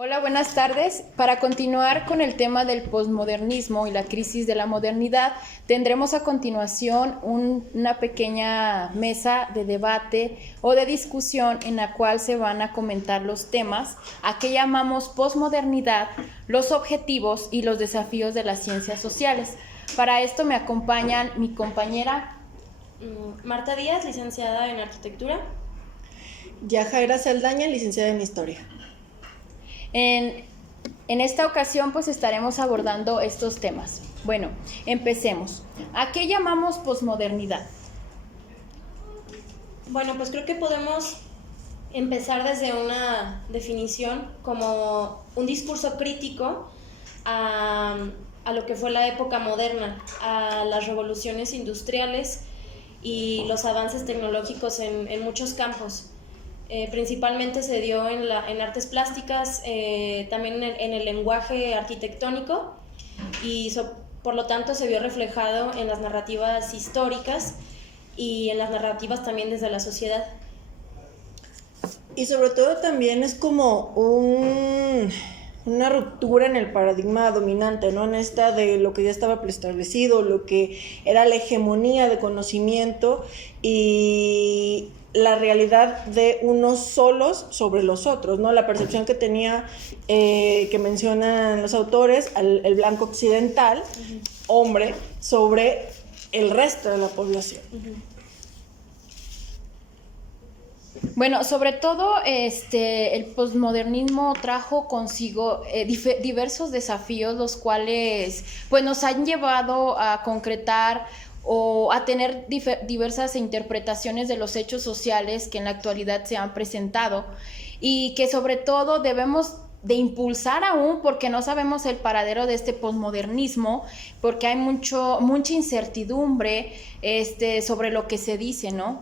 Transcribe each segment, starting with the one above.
Hola, buenas tardes. Para continuar con el tema del posmodernismo y la crisis de la modernidad, tendremos a continuación una pequeña mesa de debate o de discusión en la cual se van a comentar los temas a que llamamos posmodernidad, los objetivos y los desafíos de las ciencias sociales. Para esto me acompañan mi compañera Marta Díaz, licenciada en Arquitectura. Yajaira Saldaña, licenciada en Historia. En esta ocasión pues estaremos abordando estos temas. Bueno, empecemos. ¿A qué llamamos posmodernidad? Bueno, pues creo que podemos empezar desde una definición como un discurso crítico a lo que fue la época moderna, a las revoluciones industriales y los avances tecnológicos en muchos campos. Principalmente se dio en artes plásticas, también en el lenguaje arquitectónico y por lo tanto se vio reflejado en las narrativas históricas y en las narrativas también desde la sociedad. Y sobre todo también es como una ruptura en el paradigma dominante, ¿no? En esta de lo que ya estaba preestablecido, lo que era la hegemonía de conocimiento y la realidad de unos solos sobre los otros, ¿no? La percepción que tenía, que mencionan los autores, el blanco occidental, hombre, sobre el resto de la población. Bueno, sobre todo el posmodernismo trajo consigo diversos desafíos, los cuales pues nos han llevado a concretar o a tener diversas interpretaciones de los hechos sociales que en la actualidad se han presentado y que sobre todo debemos de impulsar aún porque no sabemos el paradero de este posmodernismo, porque hay mucha incertidumbre sobre lo que se dice, ¿no?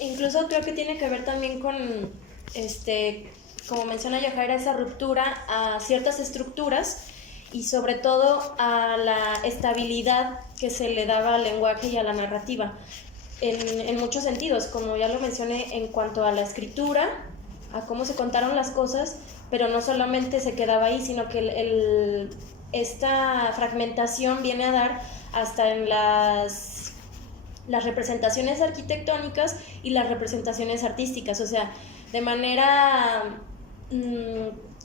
Incluso creo que tiene que ver también con, como menciona Yajaira, esa ruptura a ciertas estructuras y sobre todo a la estabilidad que se le daba al lenguaje y a la narrativa, en muchos sentidos, como ya lo mencioné, en cuanto a la escritura, a cómo se contaron las cosas, pero no solamente se quedaba ahí, sino que esta fragmentación viene a dar hasta en las representaciones arquitectónicas y las representaciones artísticas, o sea, de manera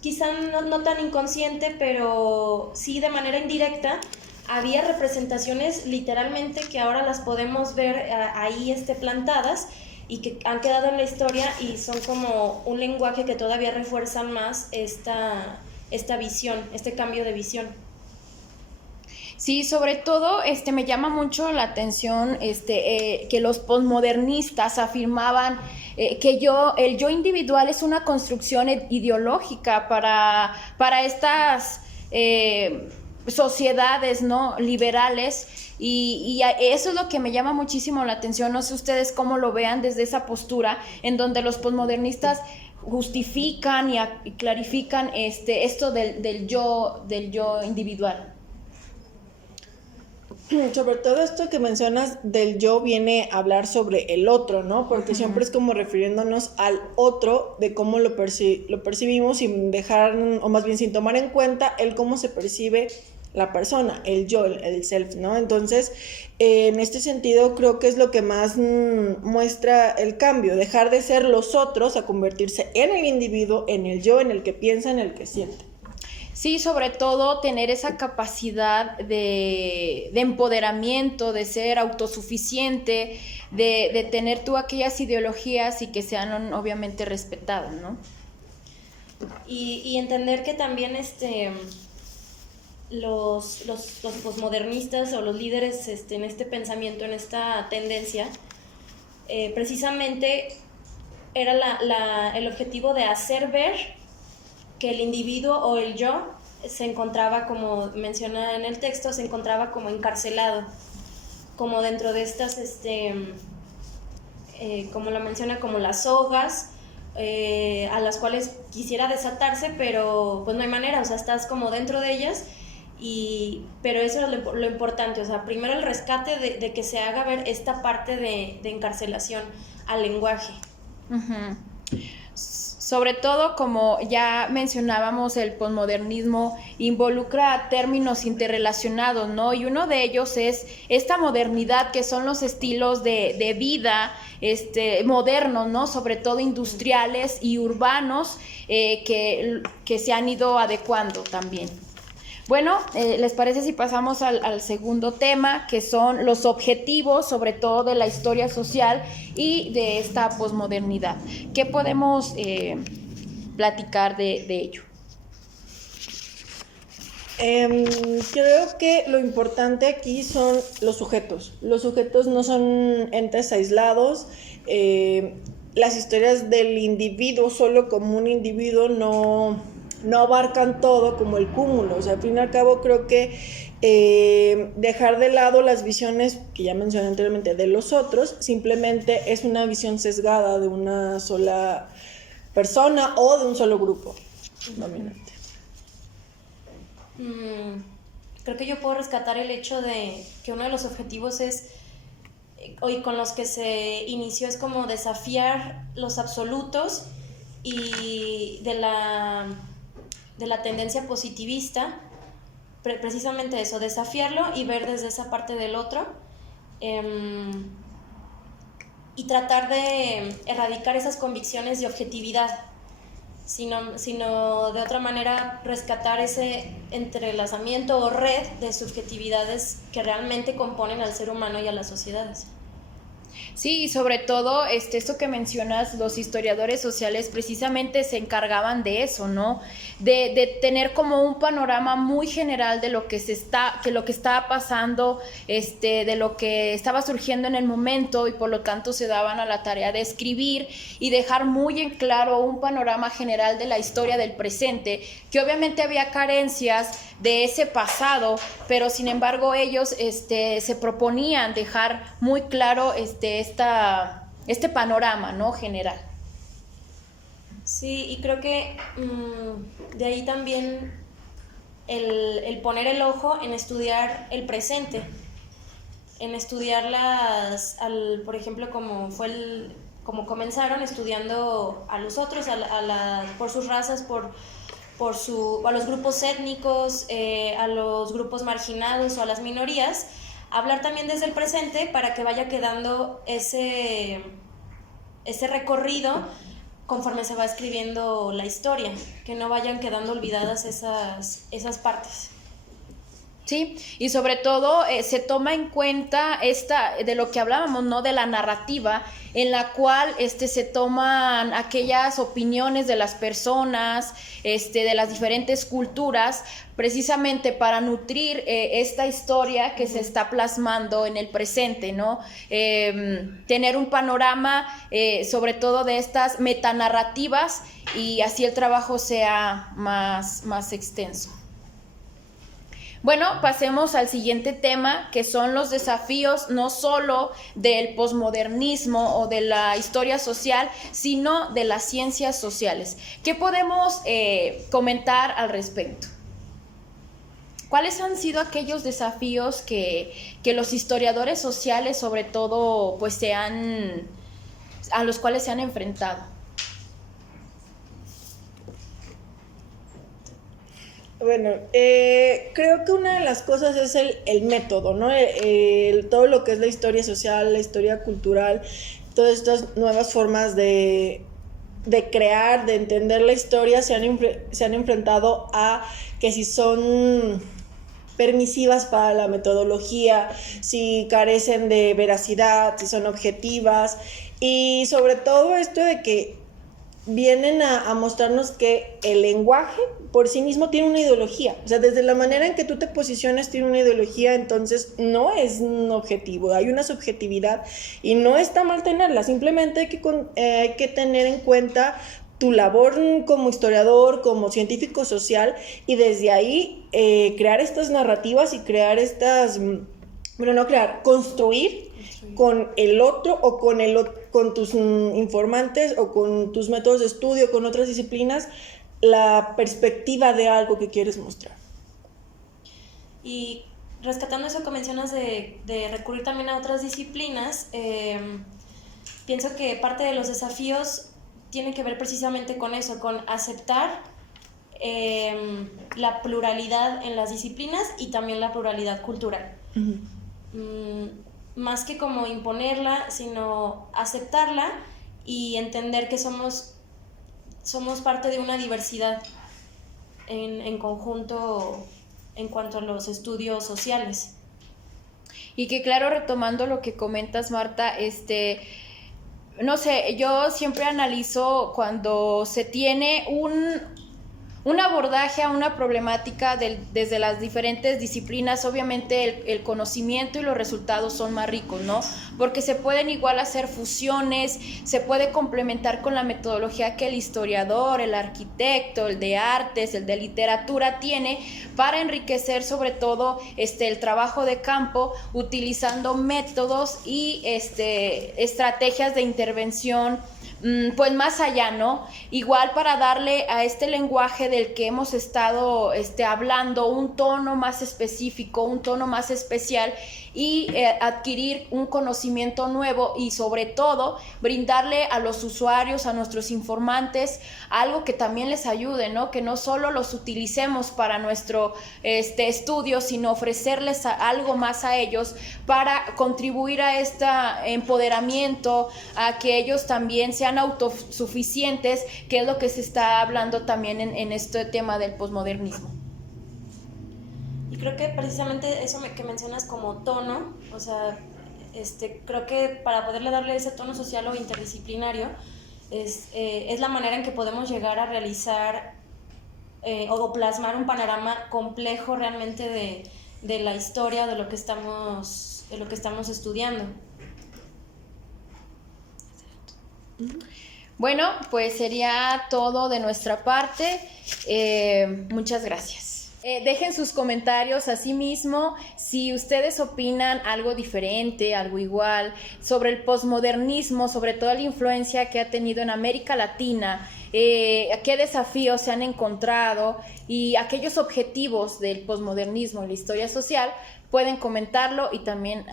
quizá no tan inconsciente, pero sí de manera indirecta, había representaciones literalmente que ahora las podemos ver ahí plantadas y que han quedado en la historia y son como un lenguaje que todavía refuerzan más esta visión, este cambio de visión. Sí, sobre todo me llama mucho la atención que los posmodernistas afirmaban que el yo individual es una construcción ideológica para estas sociedades, ¿no?, liberales, y eso es lo que me llama muchísimo la atención. No sé ustedes cómo lo vean desde esa postura en donde los posmodernistas justifican y clarifican esto del yo individual. Sobre todo esto que mencionas del yo viene a hablar sobre el otro, ¿no? Porque siempre es como refiriéndonos al otro, de cómo lo percibimos sin dejar, o más bien sin tomar en cuenta el cómo se percibe la persona, el yo, el self, ¿no? Entonces, en este sentido creo que es lo que más muestra el cambio, dejar de ser los otros a convertirse en el individuo, en el yo, en el que piensa, en el que siente. Sí, sobre todo tener esa capacidad de empoderamiento, de ser autosuficiente, de tener tú aquellas ideologías y que sean obviamente respetadas, ¿no? Y entender que también los posmodernistas o los líderes en este pensamiento, en esta tendencia, precisamente era el objetivo de hacer ver que el individuo o el yo se encontraba, como menciona en el texto, se encontraba como encarcelado, como dentro de estas, como lo menciona, como las sogas a las cuales quisiera desatarse, pero pues no hay manera, o sea, estás como dentro de ellas, pero eso es lo importante, o sea, primero el rescate de que se haga ver esta parte de encarcelación al lenguaje. Uh-huh. Sobre todo, como ya mencionábamos, el posmodernismo involucra términos interrelacionados, ¿no? Y uno de ellos es esta modernidad, que son los estilos de vida modernos, ¿no? Sobre todo industriales y urbanos, que se han ido adecuando también. Bueno, ¿les parece si pasamos al segundo tema, que son los objetivos, sobre todo de la historia social y de esta posmodernidad? ¿Qué podemos platicar de ello? Creo que lo importante aquí son los sujetos. Los sujetos no son entes aislados. Las historias del individuo, solo como un individuo, no abarcan todo como el cúmulo. O sea, al fin y al cabo creo que dejar de lado las visiones que ya mencioné anteriormente de los otros, simplemente es una visión sesgada de una sola persona o de un solo grupo dominante. Creo que yo puedo rescatar el hecho de que uno de los objetivos es, hoy con los que se inició, es como desafiar los absolutos y de la tendencia positivista, precisamente eso, desafiarlo y ver desde esa parte del otro, y tratar de erradicar esas convicciones de objetividad, sino de otra manera rescatar ese entrelazamiento o red de subjetividades que realmente componen al ser humano y a las sociedades. Sí, y sobre todo esto que mencionas, los historiadores sociales precisamente se encargaban de eso, ¿no? De tener como un panorama muy general de lo que estaba pasando, de lo que estaba surgiendo en el momento, y por lo tanto se daban a la tarea de escribir y dejar muy en claro un panorama general de la historia del presente, que obviamente había carencias de ese pasado, pero sin embargo ellos se proponían dejar muy claro este panorama, ¿no? General. Sí, y creo que de ahí también el poner el ojo en estudiar el presente, en estudiar por ejemplo, como comenzaron estudiando a los otros, por sus razas, a los grupos étnicos, a los grupos marginados o a las minorías, hablar también desde el presente para que vaya quedando ese recorrido conforme se va escribiendo la historia, que no vayan quedando olvidadas esas partes. Sí, y sobre todo se toma en cuenta de lo que hablábamos, ¿no? De la narrativa, en la cual se toman aquellas opiniones de las personas, de las diferentes culturas, precisamente para nutrir esta historia que se está plasmando en el presente, ¿no? Tener un panorama sobre todo de estas metanarrativas, y así el trabajo sea más extenso. Bueno, pasemos al siguiente tema, que son los desafíos no solo del posmodernismo o de la historia social, sino de las ciencias sociales. ¿Qué podemos comentar al respecto? ¿Cuáles han sido aquellos desafíos que los historiadores sociales, sobre todo, pues a los cuales se han enfrentado? Bueno, creo que una de las cosas es el método, ¿no? Todo lo que es la historia social, la historia cultural, todas estas nuevas formas de crear, de entender la historia, se han enfrentado a que si son permisivas para la metodología, si carecen de veracidad, si son objetivas, y sobre todo esto de que vienen a mostrarnos que el lenguaje por sí mismo tiene una ideología. O sea, desde la manera en que tú te posicionas tiene una ideología, entonces no es un objetivo, hay una subjetividad y no está mal tenerla, simplemente hay que tener en cuenta tu labor como historiador, como científico social, y desde ahí crear estas narrativas y construir con el otro o con con tus informantes o con tus métodos de estudio, con otras disciplinas, la perspectiva de algo que quieres mostrar. Y rescatando eso que mencionas de recurrir también a otras disciplinas, pienso que parte de los desafíos tiene que ver precisamente con eso, con aceptar la pluralidad en las disciplinas y también la pluralidad cultural. Más que como imponerla, sino aceptarla y entender que somos parte de una diversidad en conjunto en cuanto a los estudios sociales. Y que claro, retomando lo que comentas, Marta, no sé, yo siempre analizo cuando se tiene un abordaje a una problemática desde las diferentes disciplinas. Obviamente el conocimiento y los resultados son más ricos, ¿no? Porque se pueden igual hacer fusiones, se puede complementar con la metodología que el historiador, el arquitecto, el de artes, el de literatura tiene para enriquecer sobre todo el trabajo de campo, utilizando métodos y estrategias de intervención pues más allá, ¿no? Igual para darle a este lenguaje del que hemos estado hablando un tono más específico, un tono más especial y adquirir un conocimiento nuevo y sobre todo brindarle a los usuarios, a nuestros informantes, algo que también les ayude, ¿no? Que no solo los utilicemos para nuestro estudio, sino ofrecerles algo más a ellos para contribuir a este empoderamiento, a que ellos también sean autosuficientes, que es lo que se está hablando también en este tema del posmodernismo. Y creo que precisamente eso que mencionas como tono, o sea, creo que para poderle darle ese tono social o interdisciplinario, es la manera en que podemos llegar a realizar o plasmar un panorama complejo realmente de la historia, de lo que estamos estudiando. Bueno, pues sería todo de nuestra parte. Muchas gracias. Dejen sus comentarios asimismo si ustedes opinan algo diferente, algo igual, sobre el posmodernismo, sobre toda la influencia que ha tenido en América Latina, qué desafíos se han encontrado y aquellos objetivos del posmodernismo en la historia social, pueden comentarlo y también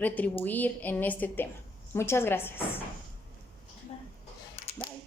retribuir en este tema. Muchas gracias. Bye. Bye.